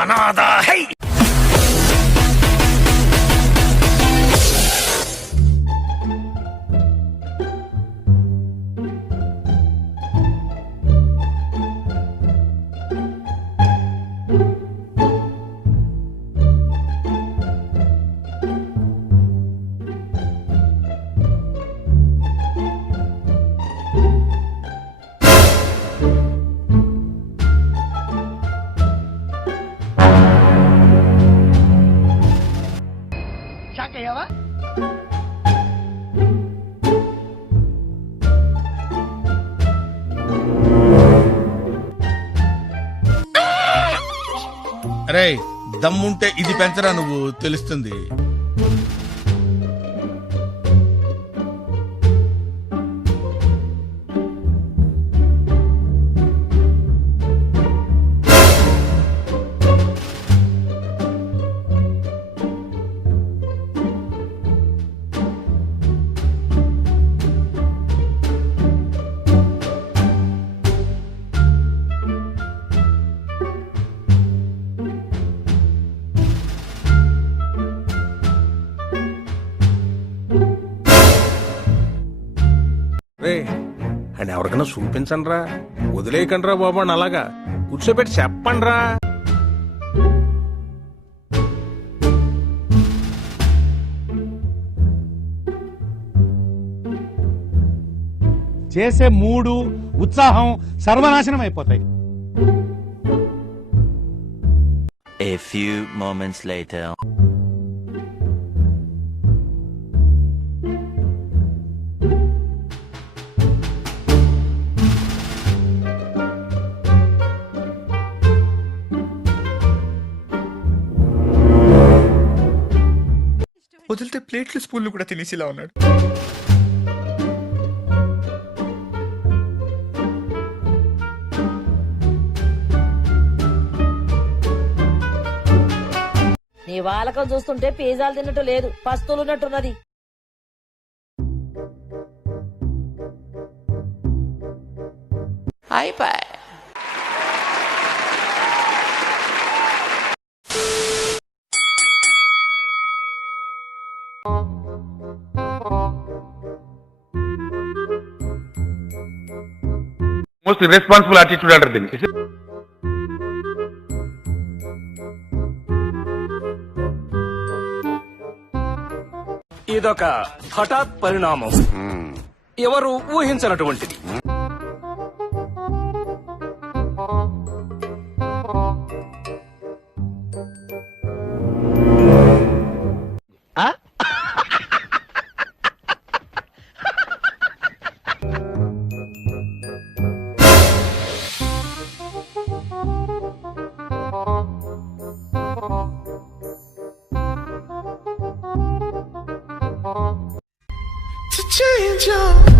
అనాథ హై. అరే దమ్ముంటే ఇది పెంచరా నువ్వు, తెలుస్తుంది. అని ఎవరికైనా చూపించండి రా, వదిలేయకండి రా బాబు అని అలాగా కూర్చోబెట్టి చెప్పండి రా. చేసే మూడు ఉత్సాహం సర్వనాశనం అయిపోతాయి. A few moments later. వదిలితే ప్లేట్లు స్పూన్లు కూడా తినేసిలా ఉన్నాడు. నీ వాలకం చూస్తుంటే పిజ్జాలు తిన్నట్టు లేదు, పస్తులు ఉన్నట్టున్నది. అయిపోయి మోస్ట్ రెస్పాన్సిబుల్ యాటిట్యూడ్ అంటారు దీనికి. ఇదొక హఠాత్ పరిణామం, ఎవరు ఊహించనటువంటిది. Change up.